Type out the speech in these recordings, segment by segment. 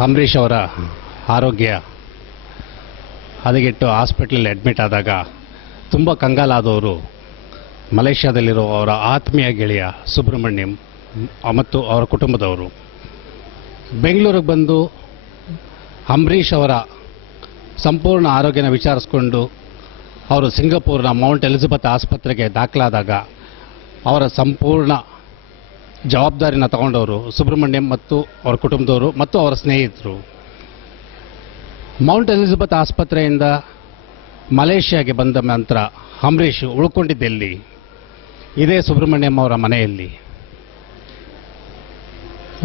ಅಂಬರೀಷ್ ಅವರ ಆರೋಗ್ಯ ಹದಗೆಟ್ಟು ಹಾಸ್ಪಿಟಲಲ್ಲಿ ಅಡ್ಮಿಟ್ ಆದಾಗ ತುಂಬ ಕಂಗಾಲಾದವರು ಮಲೇಷ್ಯಾದಲ್ಲಿರೋ ಅವರ ಆತ್ಮೀಯ ಗೆಳೆಯ ಸುಬ್ರಹ್ಮಣ್ಯಂ ಮತ್ತು ಅವರ ಕುಟುಂಬದವರು ಬೆಂಗಳೂರಿಗೆ ಬಂದು ಅಂಬರೀಷ್ ಅವರ ಸಂಪೂರ್ಣ ಆರೋಗ್ಯನ ವಿಚಾರಿಸ್ಕೊಂಡು ಅವರು ಸಿಂಗಪೂರ್ನ ಮೌಂಟ್ ಎಲಿಜಬೆತ್ ಆಸ್ಪತ್ರೆಗೆ ದಾಖಲಾದಾಗ ಅವರ ಸಂಪೂರ್ಣ ಜವಾಬ್ದಾರಿನ ತಗೊಂಡವರು ಸುಬ್ರಹ್ಮಣ್ಯಂ ಮತ್ತು ಅವರ ಕುಟುಂಬದವರು ಮತ್ತು ಅವರ ಸ್ನೇಹಿತರು. ಮೌಂಟ್ ಎಲಿಜಬೆತ್ ಆಸ್ಪತ್ರೆಯಿಂದ ಮಲೇಷ್ಯಾಗೆ ಬಂದ ನಂತರ ಅಂಬರೀಷ್ ಉಳ್ಕೊಂಡಿದ್ದೆಲ್ಲಿ? ಇದೇ ಸುಬ್ರಹ್ಮಣ್ಯಂ ಅವರ ಮನೆಯಲ್ಲಿ.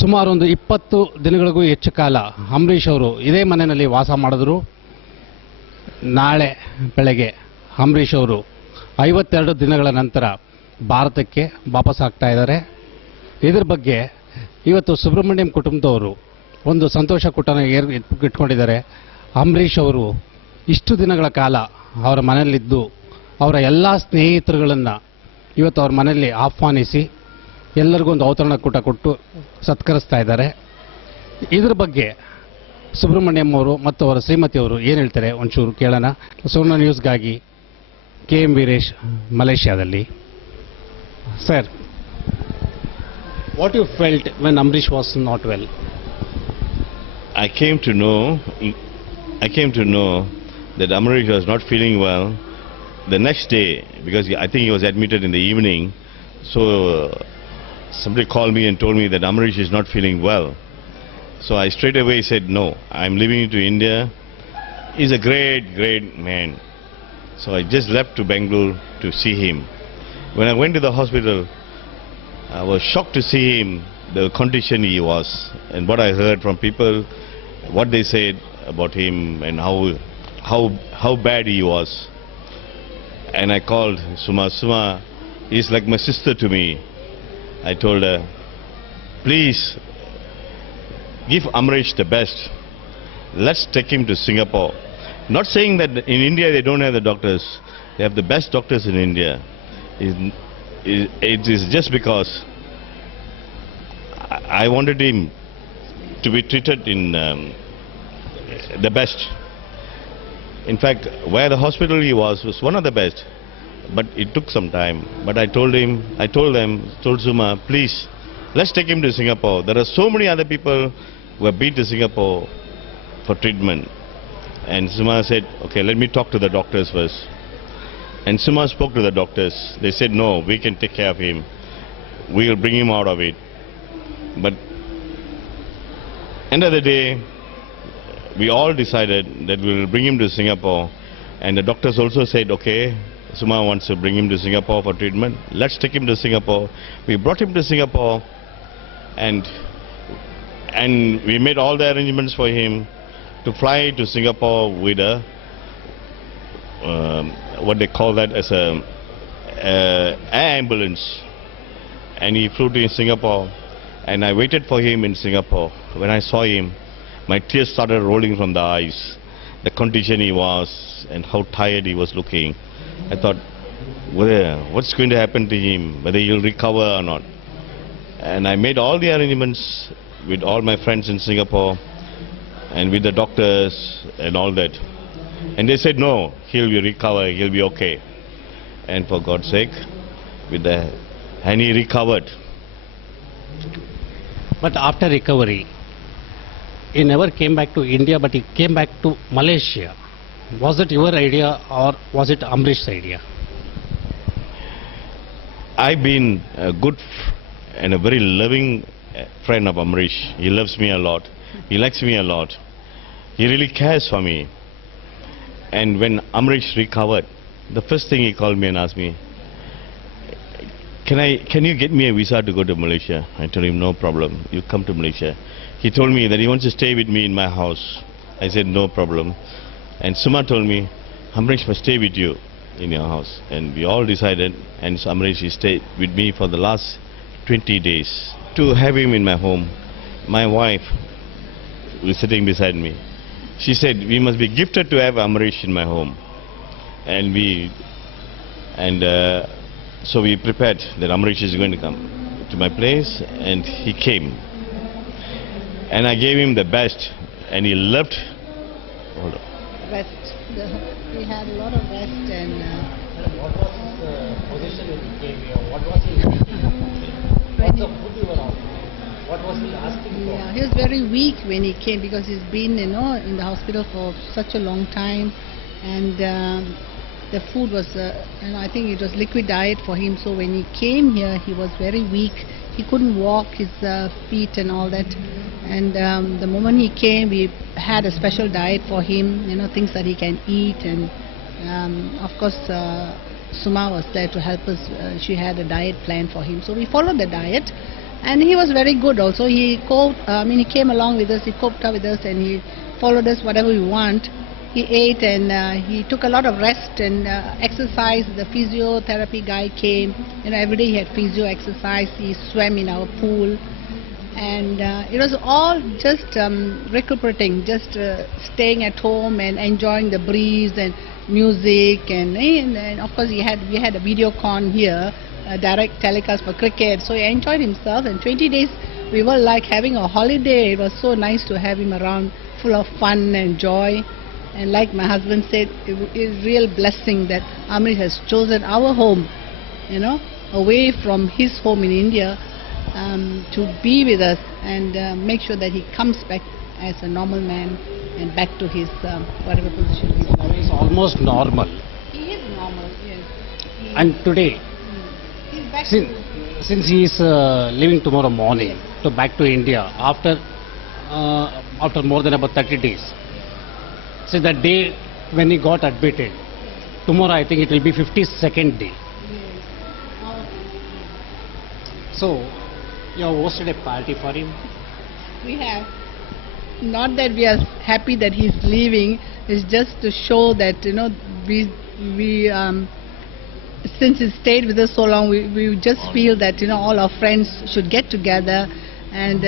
ಸುಮಾರು ಒಂದು 20 ದಿನಗಳಿಗೂ ಹೆಚ್ಚು ಕಾಲ ಅಂಬರೀಷ್ ಅವರು ಇದೇ ಮನೆಯಲ್ಲಿ ವಾಸ ಮಾಡಿದ್ರು. ನಾಳೆ ಬೆಳಗ್ಗೆ ಅಂಬರೀಷ್ ಅವರು 52 ದಿನಗಳ ನಂತರ ಭಾರತಕ್ಕೆ ವಾಪಸ್ ಆಗ್ತಾ ಇದ್ದಾರೆ. ಇದ್ರ ಬಗ್ಗೆ ಇವತ್ತು ಸುಬ್ರಹ್ಮಣ್ಯಂ ಕುಟುಂಬದವರು ಒಂದು ಸಂತೋಷ ಕೂಟನ ಇಟ್ಕೊಂಡಿದ್ದಾರೆ. ಅಂಬರೀಷ್ ಅವರು ಇಷ್ಟು ದಿನಗಳ ಕಾಲ ಅವರ ಮನೆಯಲ್ಲಿದ್ದು ಅವರ ಎಲ್ಲ ಸ್ನೇಹಿತರುಗಳನ್ನು ಇವತ್ತು ಅವ್ರ ಮನೆಯಲ್ಲಿ ಆಹ್ವಾನಿಸಿ ಎಲ್ಲರಿಗೂ ಒಂದು ಔತಣ ಕೂಟ ಕೊಟ್ಟು ಸತ್ಕರಿಸ್ತಾ ಇದ್ದಾರೆ. ಇದ್ರ ಬಗ್ಗೆ ಸುಬ್ರಹ್ಮಣ್ಯಂ ಅವರು ಮತ್ತು ಅವರ ಶ್ರೀಮತಿಯವರು ಏನು ಹೇಳ್ತಾರೆ ಒಂಚೂರು ಕೇಳೋಣ. ಸುವರ್ಣ ನ್ಯೂಸ್ಗಾಗಿ KM ವೀರೇಶ್, ಮಲೇಷ್ಯಾದಲ್ಲಿ. Sir, what you felt when Ambareesh was not well? I came to know that Ambareesh was not feeling well the next day, because I think he was admitted in the evening. So somebody called me and told me that Ambareesh is not feeling well. So I straight away said, no, I'm leaving to India. He's a great man. So I just left to Bangalore to see him. When I went to the hospital, I was shocked to see him, the condition he was, and what I heard from people, what they said about him and how bad he was. And I called Suma, he's like my sister to me. I told her, please give Ambareesh the best. Let's take him to Singapore. Not saying that in India they don't have the doctors. They have the best doctors in India. It is just because I wanted him to be treated in the best. In fact, where the hospital he was one of the best. But it took some time. But I told Suma, please, let's take him to Singapore. There are so many other people who have been to Singapore for treatment. And Suma said, okay, let me talk to the doctors first. And Suma spoke to the doctors. They said, no, we can take care of him. We will bring him out of it. But end of the day, we all decided that we will bring him to Singapore. And the doctors also said, okay, Suma wants to bring him to Singapore for treatment. Let's take him to Singapore. We brought him to Singapore, and we made all the arrangements for him to fly to Singapore with a what they call that as a air ambulance. And he flew to Singapore, and I waited for him in Singapore. When I saw him, my tears started rolling from the eyes. The condition he was and how tired he was looking. I thought, what's going to happen to him, whether he'll recover or not. And I made all the arrangements with all my friends in Singapore and with the doctors and all that. And they said, no, he'll recover, he'll be okay. And for God's sake, and he recovered. But after recovery, he never came back to India, but he came back to Malaysia. Was it your idea or was it Ambarish's idea? I've been a good and a very loving friend of Ambareesh. He loves me a lot. He likes me a lot. He really cares for me. And when Ambareesh recovered, the first thing he called me and asked me, can you get me a visa to go to Malaysia? I told him, no problem. You come to Malaysia. He told me that he wants to stay with me in my house. I said, no problem. And Suma told me, Ambareesh must stay with you in your house. And we all decided, and so Ambareesh stayed with me for the last 20 days. To have him in my home, my wife was sitting beside me. She said, we must be gifted to have Ambareesh in my home. And so we prepared that Ambareesh is going to come to my place, and he came. and I gave him the best, and he loved. Hold on. Rest. He had a lot of rest and. What was his position when he came here? What was he? What's the food you were offering? What was he asking for? Yeah, he was very weak when he came because he's been, in the hospital for such a long time, and the food was, I think it was liquid diet for him. So when he came here, he was very weak. He couldn't walk his feet and all that. And the moment he came, we had a special diet for him. Things that he can eat, and of course, Suma was there to help us. She had a diet plan for him, so we followed the diet. And he was very good also. He came along with us, he coped up with us, and he followed us whatever we want. He ate, and he took a lot of rest and exercise. The physiotherapy guy came. Every day he had physio exercise. He swam in our pool. And it was all just recuperating, just staying at home and enjoying the breeze and music. And of course we had a video con here, direct telecast for cricket, so he enjoyed himself. And 20 days we were like having a holiday. It was so nice to have him around, full of fun and joy. And like my husband said, it is a real blessing that Amri has chosen our home, away from his home in India, to be with us and make sure that he comes back as a normal man and back to his whatever position he's in. He's almost normal. He is normal, yes. And today, He's back since he is leaving tomorrow morning to back to India after more than about 30 days. So that day when he got admitted, tomorrow I think it will be 52nd day. So you have hosted a party for him? We have. Not that we are happy that he's leaving, it's just to show that, we since he stayed with us so long, we just feel that, all our friends should get together and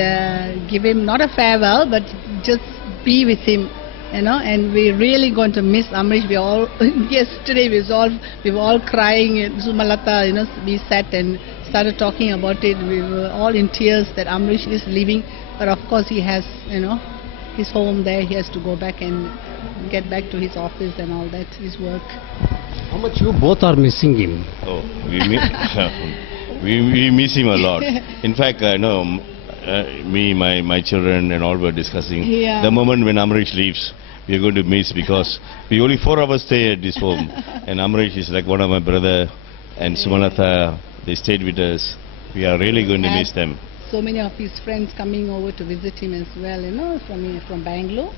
give him not a farewell, but just be with him, and we're really going to miss Amrish. We all, yesterday we were all crying, Sumalata, we sat and started talking about it. We were all in tears that Amrish is leaving, but of course he has, his home there. He has to go back and get back to his office and all that, his work. How much you both are missing him? Oh, we miss him a lot. In fact, me, my children and all were discussing the moment when Amrish leaves, we are going to miss, because we only 4 hours stay at this home, and Amrish is like one of my brother, and Sumanatha, they stayed with us. We are really going to miss them. So many of his friends coming over to visit him as well, from Bangalore.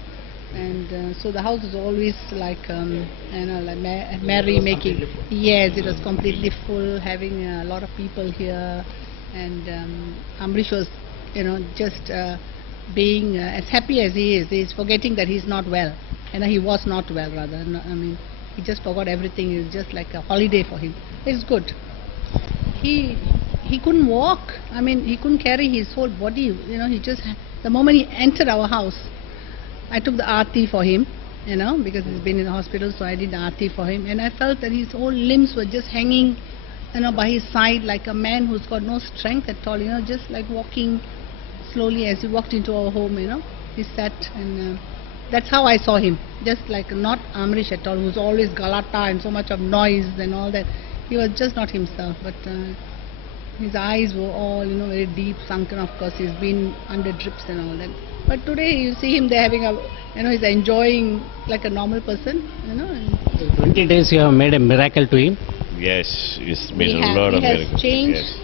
And so the house is always like, like merry making. Yes, it was completely full, having a lot of people here. And Amrish was, just being as happy as he is. He's forgetting that he's not well. He was not well, rather. He just forgot everything. It's just like a holiday for him. It's good. He couldn't walk. He couldn't carry his whole body. He just, the moment he entered our house, I took the aarti for him, because he's been in the hospital, so I did the aarti for him. And I felt that his whole limbs were just hanging, by his side, like a man who's got no strength at all, just like walking slowly as he walked into our home, He sat, and that's how I saw him. Just like not Amrish at all, who's always galata and so much of noise and all that. He was just not himself, but his eyes were all, very deep, sunken. Of course, he's been under drips and all that. But today you see him there having he's enjoying like a normal person, In 20 days you have made a miracle to him? Yes, he's made a lot of miracles. He has changed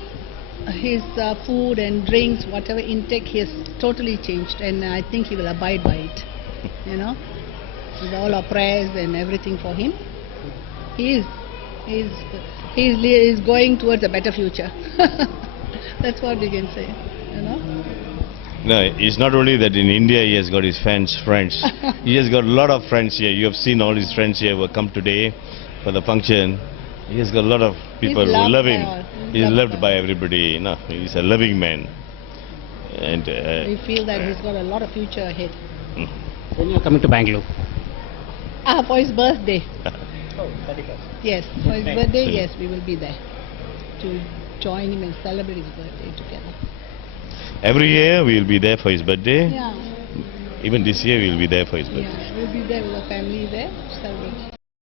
his food and drinks, whatever intake, he has totally changed. And I think he will abide by it, With all our prayers and everything for him. He is going towards a better future. That's what we can say, No, it's not only that in India he has got his friends. He has got a lot of friends here. You have seen all his friends here who have come today for the function. He has got a lot of people who love him. He's loved by everybody. He's a loving man. And we feel that he's got a lot of future ahead. When you're coming to Bangalore? For his birthday. Yes, for his birthday, yes, we will be there to join him and celebrate his birthday together. Every year we will be there for his birthday. Yeah. Even this year we will be there for his birthday. Yeah. We'll be there with the family there. Celebrate.